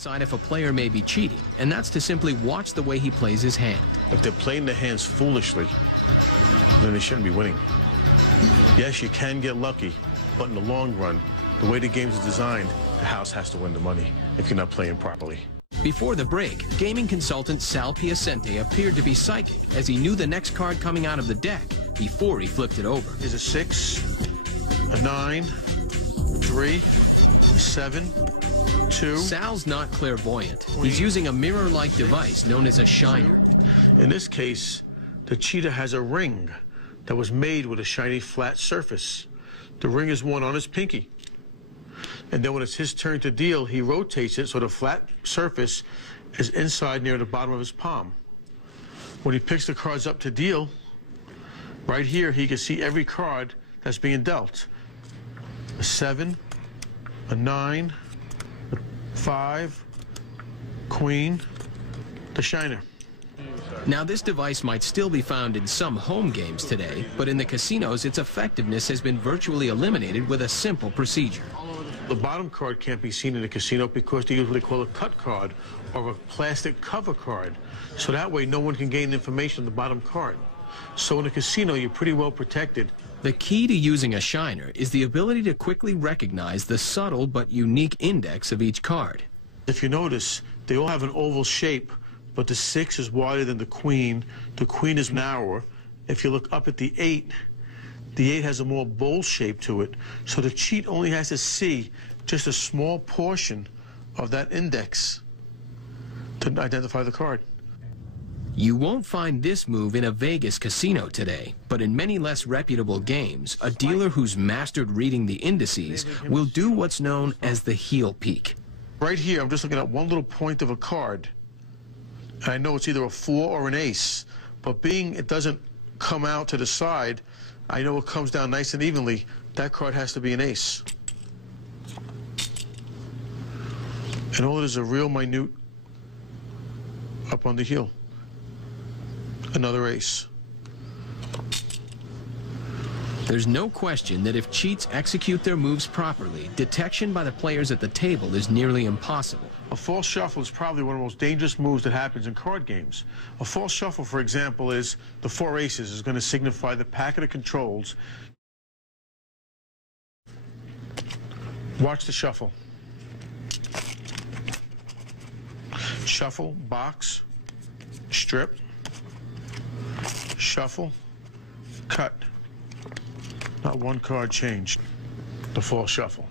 Decide if a player may be cheating, and that's to simply watch the way he plays his hand. If they're playing their hands foolishly, then they shouldn't be winning. Yes, you can get lucky, but in the long run, the way the game is designed, the house has to win the money if you're not playing properly. Before the break, gaming consultant Sal Piacente appeared to be psychic as he knew the next card coming out of the deck before he flipped it over. There's a 6, a 9, 3, 7, 2. Sal's not clairvoyant. He's using a mirror-like device known as a shiner. In this case, the cheater has a ring that was made with a shiny flat surface. The ring is worn on his pinky. And then when it's his turn to deal, he rotates it so the flat surface is inside near the bottom of his palm. When he picks the cards up to deal, right here he can see every card that's being dealt. A 7, a 9, a 5, queen, the shiner. Now, this device might still be found in some home games today, but in the casinos, its effectiveness has been virtually eliminated with a simple procedure. The bottom card can't be seen in a casino because they use what they call a cut card or a plastic cover card. So that way no one can gain information on the bottom card. So in a casino, you're pretty well protected. The key to using a shiner is the ability to quickly recognize the subtle but unique index of each card. If you notice, they all have an oval shape, but the 6 is wider than the queen is narrower. If you look up at the 8 has a more bowl shape to it, so the cheat only has to see just a small portion of that index to identify the card. You won't find this move in a Vegas casino today, but in many less reputable games, a dealer who's mastered reading the indices will do what's known as the heel peek. Right here, I'm just looking at one little point of a card. And I know it's either a 4 or an ace, but being it doesn't come out to the side, I know it comes down nice and evenly. That card has to be an ace. And all it is a real minute up on the heel. Another ace. There's no question that if cheats execute their moves properly, detection by the players at the table is nearly impossible. A false shuffle is probably one of the most dangerous moves that happens in card games. A false shuffle, for example, is the 4 aces is going to signify the packet of controls. Watch the shuffle. Shuffle, box, strip, shuffle, cut. Not one card changed. The false shuffle.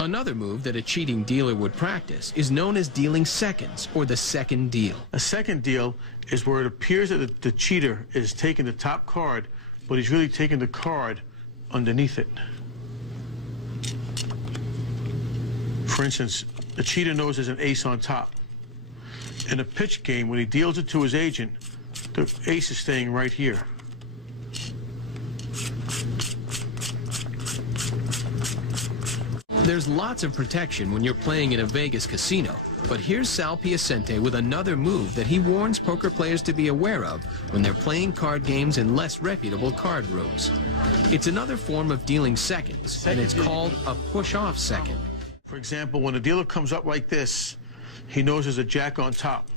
Another move that a cheating dealer would practice is known as dealing seconds, or the second deal. A second deal is where it appears that the cheater is taking the top card, but he's really taking the card underneath it. For instance, the cheater knows there's an ace on top. In a pitch game, when he deals it to his agent, the ace is staying right here. There's lots of protection when you're playing in a Vegas casino, but here's Sal Piacente with another move that he warns poker players to be aware of when they're playing card games in less reputable card rooms. It's another form of dealing seconds, and it's called a push-off second. For example, when a dealer comes up like this, he knows there's a jack on top.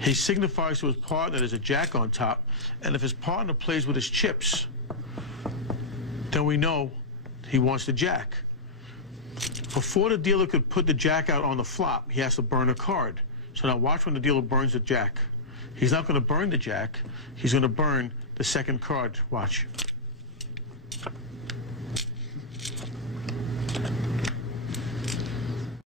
He signifies to his partner there's a jack on top, and if his partner plays with his chips, then we know he wants the jack. Before the dealer could put the jack out on the flop, he has to burn a card. So now watch when the dealer burns the jack. He's not going to burn the jack. He's going to burn the second card. Watch.